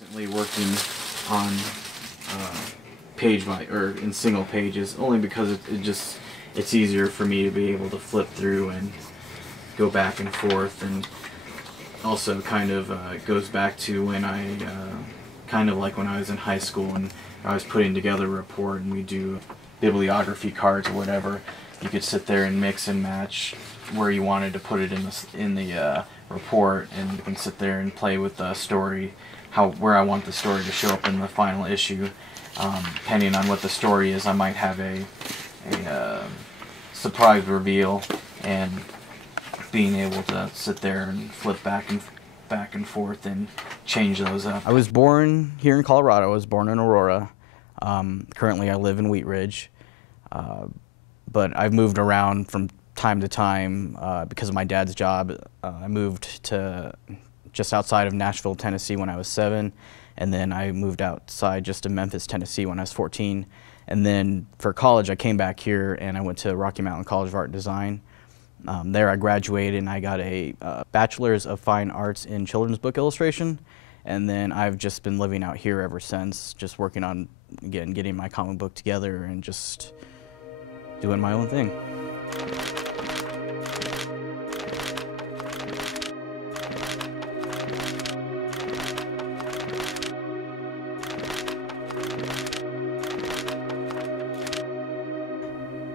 Recently working on page by or in single pages, only because it's easier for me to be able to flip through and go back and forth, and also kind of goes back to when I kind of like when I was in high school and I was putting together a report and we do bibliography cards or whatever. You could sit there and mix and match where you wanted to put it in the report, and you can sit there and play with the story, where I want the story to show up in the final issue. Depending on what the story is, I might have a surprise reveal, and being able to sit there and flip back and forth and change those up. I was born here in Colorado. I was born in Aurora. Currently I live in Wheat Ridge, but I've moved around from time to time because of my dad's job. I moved to just outside of Nashville, Tennessee when I was 7, and then I moved outside just to Memphis, Tennessee when I was 14. And then for college I came back here and I went to Rocky Mountain College of Art and Design. There I graduated and I got a Bachelor's of Fine Arts in Children's Book Illustration, and then I've just been living out here ever since, just working on, again, getting my comic book together and just doing my own thing.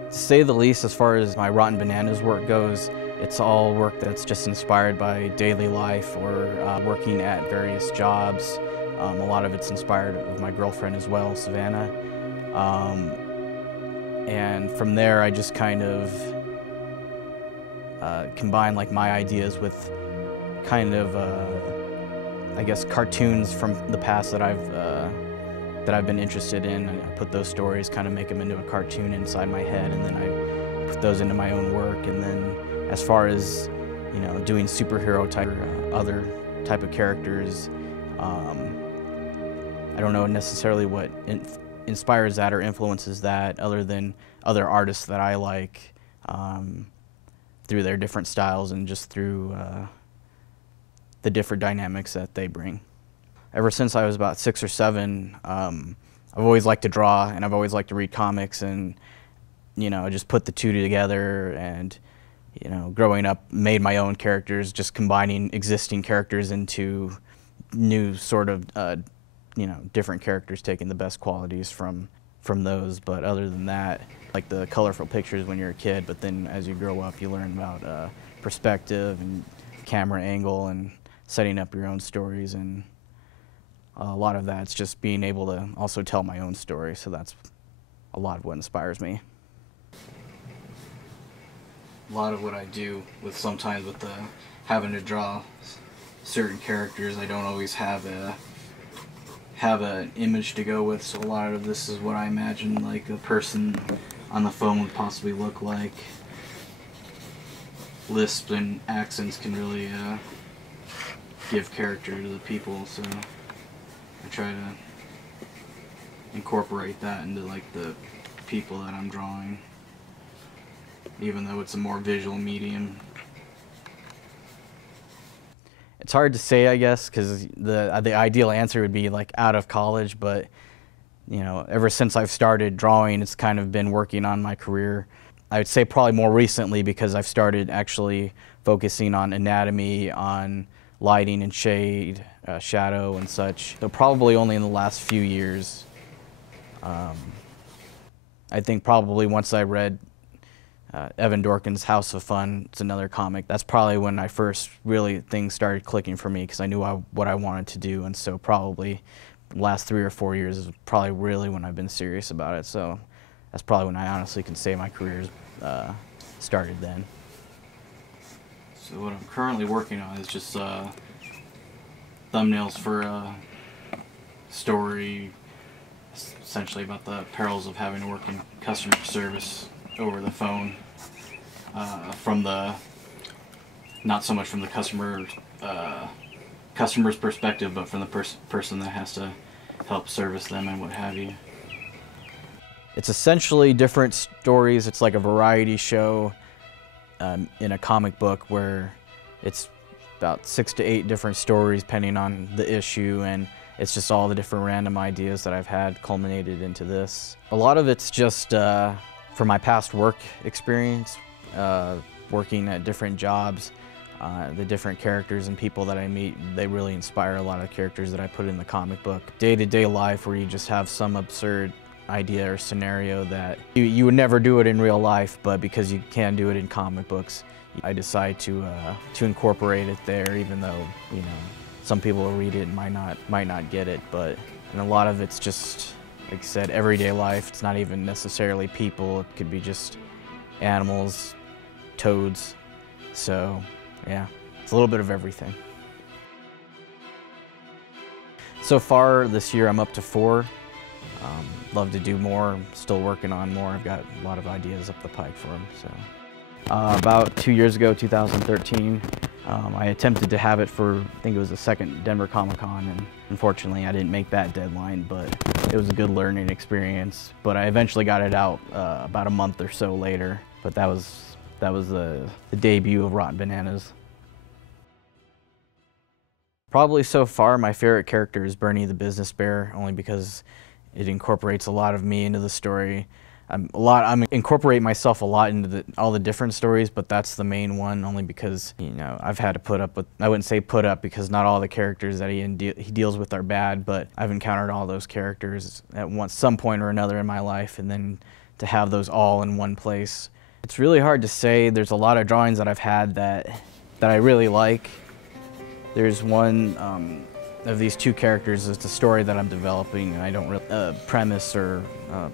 To say the least, as far as my Rotten Bananas work goes, it's all work that's just inspired by daily life or working at various jobs. A lot of it's inspired of my girlfriend as well, Savannah. And from there I just kind of combine like my ideas with kind of, I guess, cartoons from the past that I've been interested in, and I put those stories, kind of make them into a cartoon inside my head, and then I put those into my own work. And then as far as, you know, doing superhero type or other type of characters, I don't know necessarily what inspires that or influences that, other than other artists that I like, through their different styles and just through the different dynamics that they bring. Ever since I was about 6 or 7, I've always liked to draw, and I've always liked to read comics, and, you know, just put the two together, and, you know, growing up, made my own characters, just combining existing characters into new sort of, you know, different characters, taking the best qualities from those. But other than that, like the colorful pictures when you're a kid, but then as you grow up, you learn about perspective and camera angle and setting up your own stories, and a lot of that's just being able to also tell my own story, so that's a lot of what inspires me. A lot of what I do sometimes with having to draw certain characters, I don't always have an image to go with, so a lot of this is what I imagine like a person on the phone would possibly look like. Lisp and accents can really give character to the people, so I try to incorporate that into like the people that I'm drawing, even though it's a more visual medium. It's hard to say, I guess, because the ideal answer would be like out of college, but, you know, ever since I've started drawing, it's kind of been working on my career. I would say probably more recently, because I've started actually focusing on anatomy, on lighting and shade, shadow and such. So probably only in the last few years. I think probably once I read Evan Dorkin's House of Fun, it's another comic, that's probably when I first really things started clicking for me, because I knew what I wanted to do, and so probably the last 3 or 4 years is probably really when I've been serious about it. So that's probably when I honestly can say my career's started then. So what I'm currently working on is just thumbnails for a story, essentially about the perils of having to work in customer service over the phone, from the, not so much from the customer's perspective, but from the person that has to help service them and what have you. It's essentially different stories. It's like a variety show in a comic book, where it's about 6 to 8 different stories depending on the issue, and it's just all the different random ideas that I've had culminated into this. A lot of it's just from my past work experience, working at different jobs, the different characters and people that I meet, they really inspire a lot of characters that I put in the comic book. Day-to-day life where you just have some absurd idea or scenario that you would never do it in real life, but because you can do it in comic books, I decide to incorporate it there, even though, you know, some people will read it and might not get it. And a lot of it's just, like I said, everyday life. It's not even necessarily people. It could be just animals, toads. So yeah, it's a little bit of everything. So far this year I'm up to 4. Love to do more. I'm still working on more. I've got a lot of ideas up the pike for them. So about 2 years ago, 2013, I attempted to have it for, I think it was the second Denver Comic Con, and unfortunately I didn't make that deadline, but it was a good learning experience. But I eventually got it out about a month or so later. But that was the debut of Rotten Bananas. Probably so far my favorite character is Bernie the Business Bear, only because it incorporates a lot of me into the story. I'm incorporate myself a lot into all the different stories, but that's the main one, only because, you know, I've had to put up with, I wouldn't say put up, because not all the characters that he deals with are bad, but I've encountered all those characters at some point or another in my life, and then to have those all in one place. It's really hard to say. There's a lot of drawings that I've had that I really like. There's one of these 2 characters. It's a story that I'm developing, and I don't really premise or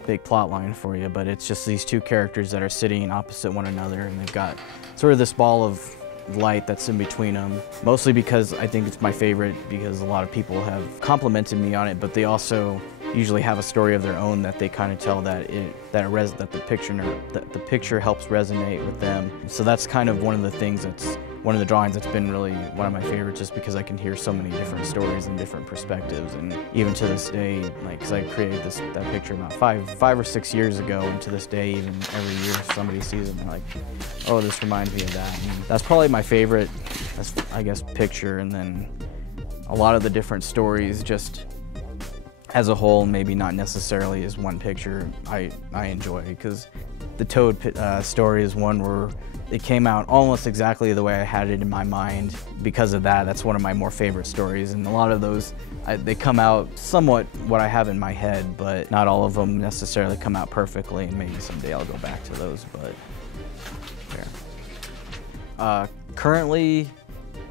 big plot line for you, but it's just these 2 characters that are sitting opposite one another, and they've got sort of this ball of light that's in between them. Mostly because I think it's my favorite, because a lot of people have complimented me on it, but they also usually have a story of their own that they kind of tell that the picture helps resonate with them. So that's kind of one of the things one of the drawings that's been really one of my favorites, just because I can hear so many different stories and different perspectives. And even to this day, like, because I created that picture about five or 6 years ago, and to this day, even every year somebody sees it and they're like, oh, this reminds me of that. And that's probably my favorite, I guess, picture. And then a lot of the different stories, just as a whole, maybe not necessarily as one picture, I enjoy, because the Toad story is one where it came out almost exactly the way I had it in my mind. Because of that, that's one of my more favorite stories, and a lot of those, they come out somewhat what I have in my head, but not all of them necessarily come out perfectly, and maybe someday I'll go back to those, but yeah. Currently,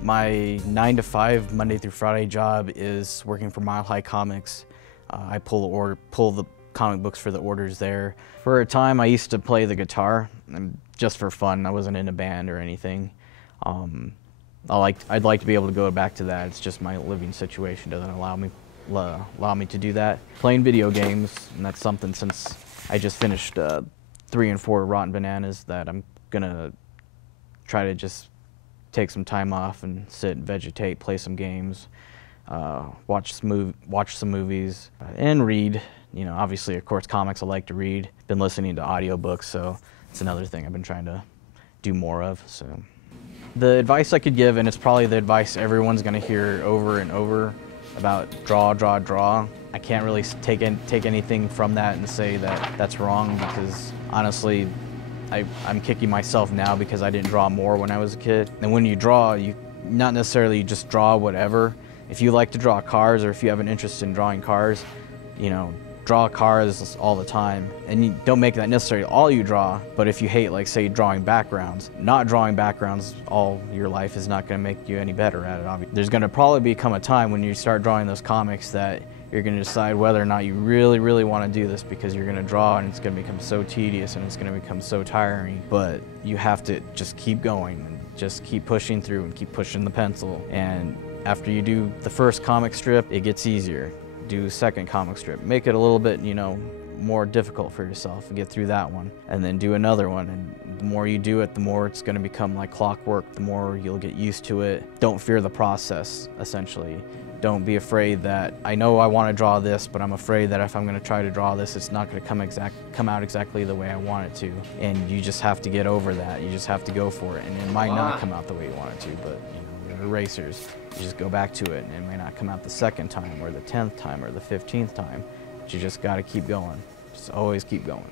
my 9 to 5 Monday through Friday job is working for Mile High Comics. I pull the comic books for the orders there. For a time, I used to play the guitar, just for fun. I wasn't in a band or anything. I'd like to be able to go back to that. It's just my living situation doesn't allow me to do that. Playing video games, and that's something, since I just finished 3 and 4 Rotten Bananas, that I'm gonna try to just take some time off and sit and vegetate, play some games, watch some movies, and read. You know, obviously, of course, comics I like to read. Been listening to audiobooks, so it's another thing I've been trying to do more of. So the advice I could give, and it's probably the advice everyone's going to hear over and over, about draw, draw, draw. I can't really take anything from that and say that that's wrong, because honestly, I'm kicking myself now because I didn't draw more when I was a kid. And when you draw, you not necessarily just draw whatever. If you like to draw cars, or if you have an interest in drawing cars, you know, draw cars all the time. And you don't make that necessarily all you draw, but if you hate, like, say, drawing backgrounds, not drawing backgrounds all your life is not going to make you any better at it, obviously. There's going to probably become a time when you start drawing those comics that you're going to decide whether or not you really, really want to do this, because you're going to draw and it's going to become so tedious and it's going to become so tiring. But you have to just keep going and just keep pushing through and keep pushing the pencil. And after you do the first comic strip, it gets easier. Do second comic strip. Make it a little bit, you know, more difficult for yourself and get through that one. And then do another one. And the more you do it, the more it's going to become like clockwork. The more you'll get used to it. Don't fear the process, essentially. Don't be afraid that, I know I want to draw this, but I'm afraid that if I'm going to try to draw this, it's not going to come out exactly the way I want it to. And you just have to get over that. You just have to go for it. And it might not come out the way you want it to, but, you know, erasers. You just go back to it, and it may not come out the second time or the 10th time or the 15th time, but you just got to keep going. Just always keep going.